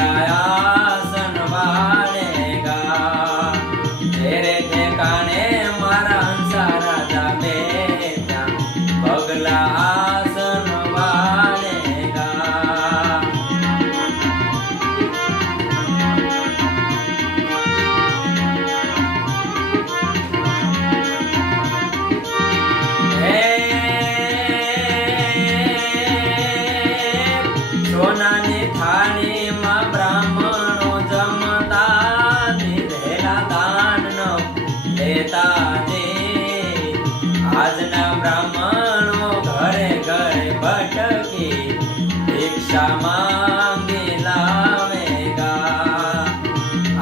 આસન વાળેગા તેરે ઠેકાણે મારા હંસા રાજા બેઠા પગલા આસન વાળેગા સોનાની થાળીમાં બ્રાહ્મણો જમતા દીધેલા દાન લેતા દે આજના બ્રાહ્મણો ઘરે ઘરે ભટકી ભિક્ષા માંગી લાવેગા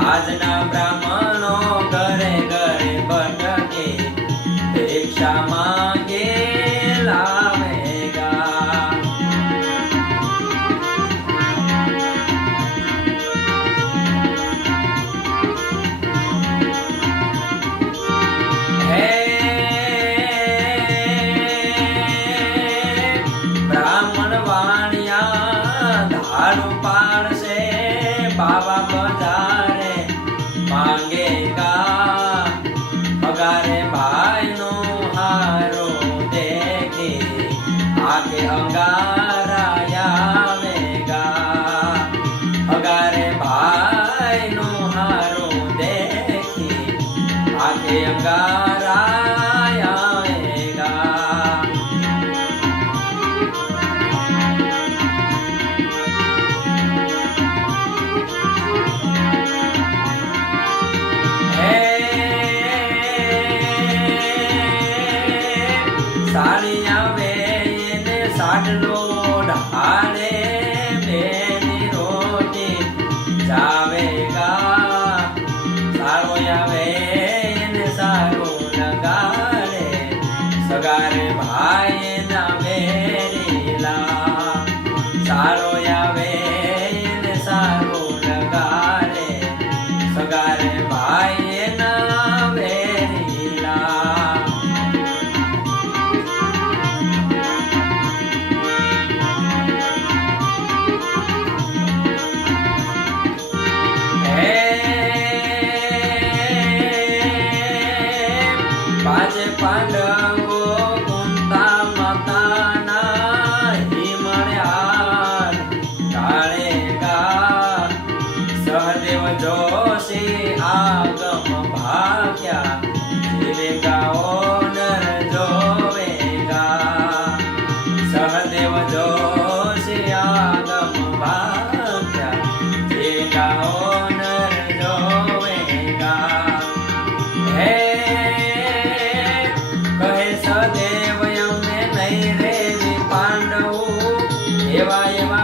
આજના બ્રાહ્મણો ઘરે ઘરે ભટકી ભિક્ષા માંગી લાવેગા બ્રાહ્મણ વાણિયા ધાડું પાડશે બાબા બજારે માંગેગા અગારે ભાઈનો હારો દેખી આગે અંગારા આવેગા અગારે ભાઈનો હારો દેખી આગે અંગારા આવેગા સાળિયા વેને સાડલો ઢાળે બેની રોટી જાવેગા સાળોયા વેને સારું લગાડે સગારે ભાઈના વેરીલા સાળોયા વેને સારું લગાડે સગારે ભાઈના વેરીલા પાંચે પાંડવો કુંતા માતાના હિમળ્યા ઢાળેગા સહદેવ જોશી આગમ ભાગ્યા જીવેગા નર જોવેગા સહદેવ જોશી આગમ ભાગ્યા જીવેગા નર જોવેગા હે સદેવ અમે નહીં રેવી પાંડવો એવા એવા